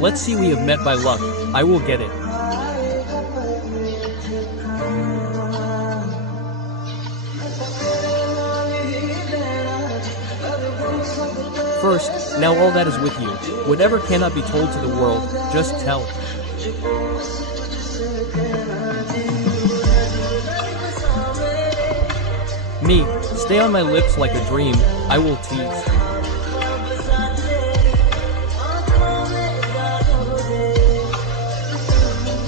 Let's see, we have met by luck. I will get it. First, now all that is with you. Whatever cannot be told to the world, just tell it. Me, stay on my lips like a dream, I will tease.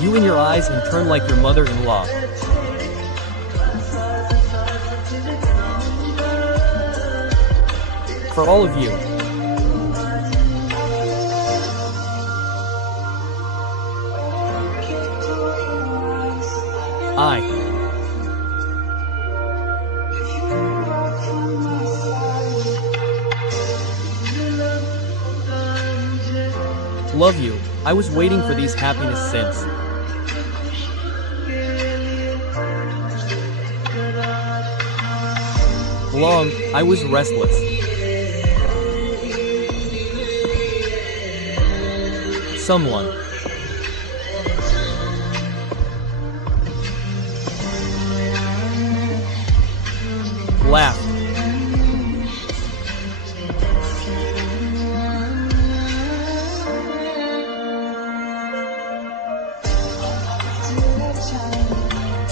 You in your eyes and turn like your mother-in-law. For all of you. I love you. I was waiting for these happiness since. Long, I was restless. Someone laughed.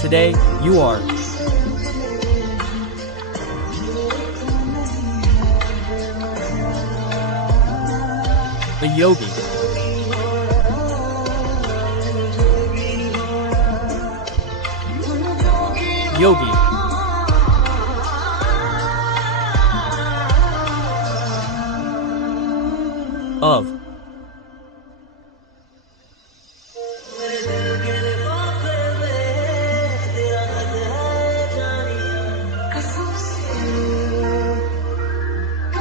Today, you are a yogi. Yogi. Of.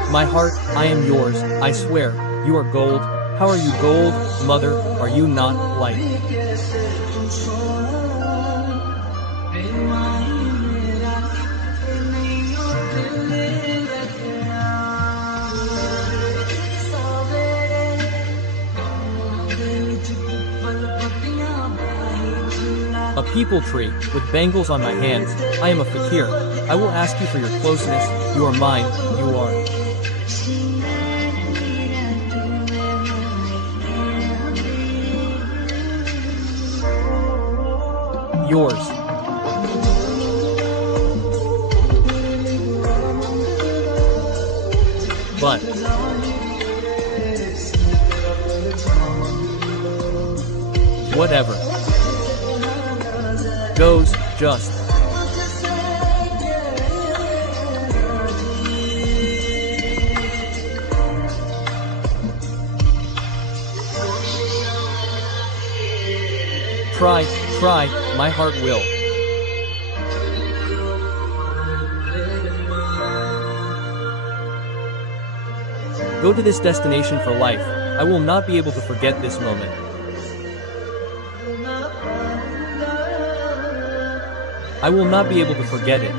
My heart, I am yours, I swear, you are gold. How are you gold, mother, are you not light? A people tree, with bangles on my hands, I am a fakir. I will ask you for your closeness, you are mine, you are. Yours. But whatever goes, just. Try, my heart will. Go to this destination for life. I will not be able to forget this moment. I will not be able to forget it.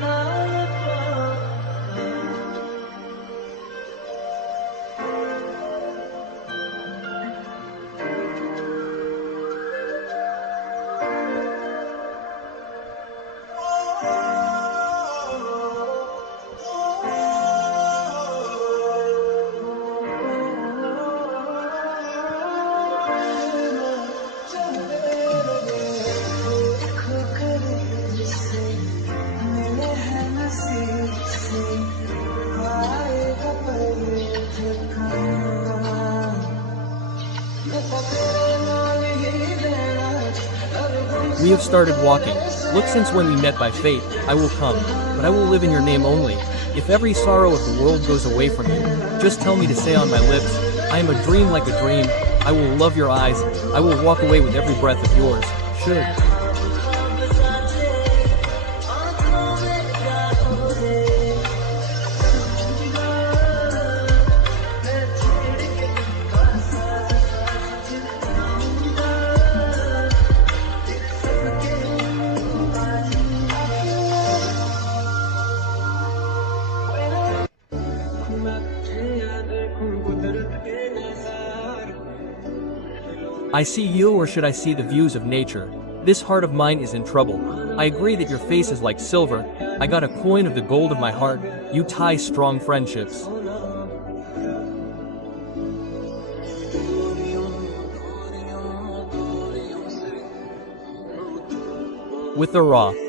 We have started walking. Look, since when we met by fate, I will come, but I will live in your name only. If every sorrow of the world goes away from you, just tell me to say on my lips, I am a dream like a dream, I will love your eyes, I will walk away with every breath of yours. Should. I see you, or should I see the views of nature? This heart of mine is in trouble. I agree that your face is like silver. I got a coin of the gold of my heart. You tie strong friendships with the raw.